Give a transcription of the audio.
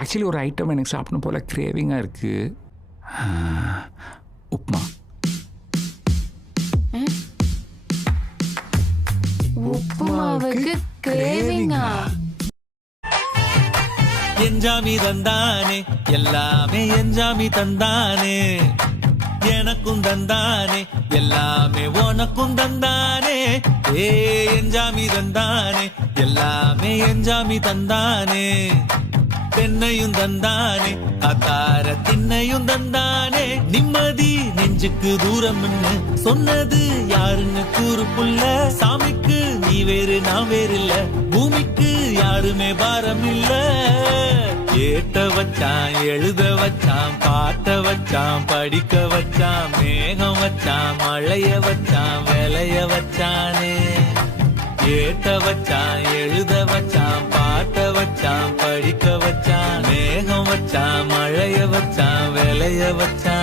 Actually ஒரு item எனக்கு சாப்பிடணும் போல் கிரேவிங்காக இருக்குது. உப்மா. உப்புமாவுக்கு கிரேவிங்கா? என்ஜாமி தந்தானே எல்லாமே என்ஜாமி தந்தானே எனக்கும் தந்தானே எல்லாமே உனக்கும் தந்தானே ஏ என்ஜாமி தந்தானே எல்லாமே என்ஜாமி தந்தானே தென்னையும் தந்தானே அத்தார திண்ணையும் தந்தானே நிம்மதி நெஞ்சுக்கு தூரம் சொன்னது யாருன்னு கூறு புள்ள சாமிக்கு நீ வேறு நான் வேறு இல்ல பூமிக்கு யாருமே பாரம் இல்ல ஏத்த வச்சான் எழுத வச்சான் பாட்ட வச்சான் படிக்க வச்சான் மேகம் வச்சான் மழைய வச்சான் விளைய வச்சானே ஏத்த வச்சான் எழுத வச்சான் பாட்ட வச்சான் படிக்க வச்சான் மேகம் வச்சான் மழைய வச்சான் விளைய வச்சான்